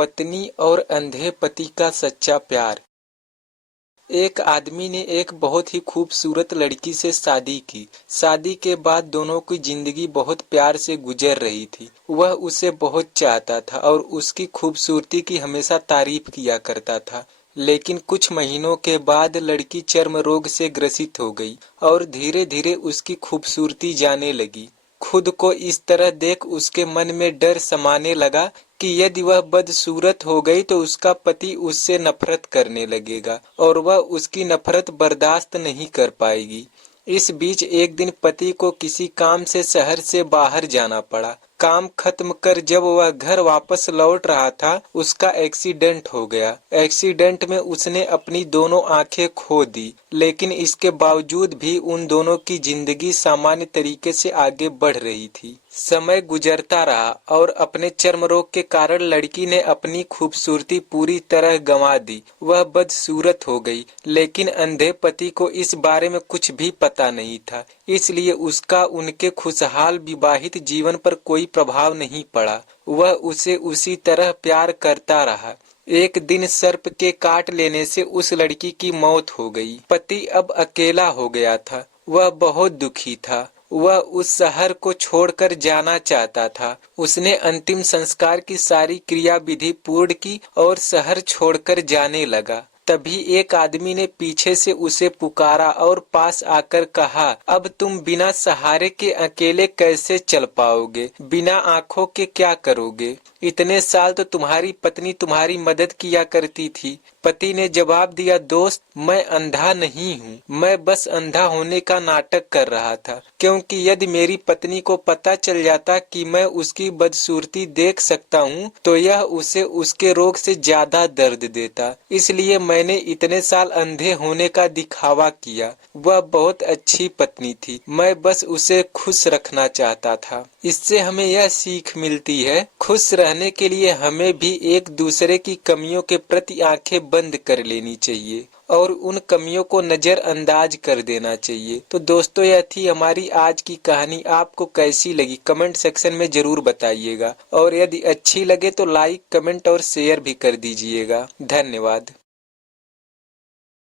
पत्नी और अंधे पति का सच्चा प्यार। एक आदमी ने एक बहुत ही खूबसूरत लड़की से शादी की। शादी के बाद दोनों की जिंदगी बहुत प्यार से गुजर रही थी। वह उसे बहुत चाहता था और उसकी खूबसूरती की हमेशा तारीफ किया करता था। लेकिन कुछ महीनों के बाद लड़की चर्म रोग से ग्रसित हो गई और धीरे धीरे उसकी खूबसूरती जाने लगी। खुद को इस तरह देख उसके मन में डर समाने लगा कि यदि वह बदसूरत हो गई तो उसका पति उससे नफरत करने लगेगा और वह उसकी नफरत बर्दाश्त नहीं कर पाएगी। इस बीच एक दिन पति को किसी काम से शहर से बाहर जाना पड़ा। काम खत्म कर जब वह घर वापस लौट रहा था, उसका एक्सीडेंट हो गया। एक्सीडेंट में उसने अपनी दोनों आंखें खो दी, लेकिन इसके बावजूद भी उन दोनों की जिंदगी सामान्य तरीके से आगे बढ़ रही थी। समय गुजरता रहा और अपने चर्म रोग के कारण लड़की ने अपनी खूबसूरती पूरी तरह गंवा दी। वह बदसूरत हो गई, लेकिन अंधे पति को इस बारे में कुछ भी पता नहीं था, इसलिए उसका उनके खुशहाल विवाहित जीवन पर कोई प्रभाव नहीं पड़ा। वह उसे उसी तरह प्यार करता रहा। एक दिन सर्प के काट लेने से उस लड़की की मौत हो गई। पति अब अकेला हो गया था। वह बहुत दुखी था। वह उस शहर को छोड़कर जाना चाहता था। उसने अंतिम संस्कार की सारी क्रिया विधि पूर्ण की और शहर छोड़कर जाने लगा। तभी एक आदमी ने पीछे से उसे पुकारा और पास आकर कहा, अब तुम बिना सहारे के अकेले कैसे चल पाओगे? बिना आंखों के क्या करोगे? इतने साल तो तुम्हारी पत्नी तुम्हारी मदद किया करती थी। पति ने जवाब दिया, दोस्त, मैं अंधा नहीं हूँ, मैं बस अंधा होने का नाटक कर रहा था, क्योंकि यदि मेरी पत्नी को पता चल जाता कि मैं उसकी बदसूरती देख सकता हूँ तो यह उसे उसके रोग से ज्यादा दर्द देता। इसलिए मैंने इतने साल अंधे होने का दिखावा किया। वह बहुत अच्छी पत्नी थी, मैं बस उसे खुश रखना चाहता था। इससे हमें यह सीख मिलती है, खुश रहने के लिए हमें भी एक दूसरे की कमियों के प्रति आंखें बंद कर लेनी चाहिए और उन कमियों को नजरअंदाज कर देना चाहिए। तो दोस्तों, यह थी हमारी आज की कहानी। आपको कैसी लगी कमेंट सेक्शन में जरूर बताइएगा और यदि अच्छी लगे तो लाइक, कमेंट और शेयर भी कर दीजिएगा। धन्यवाद।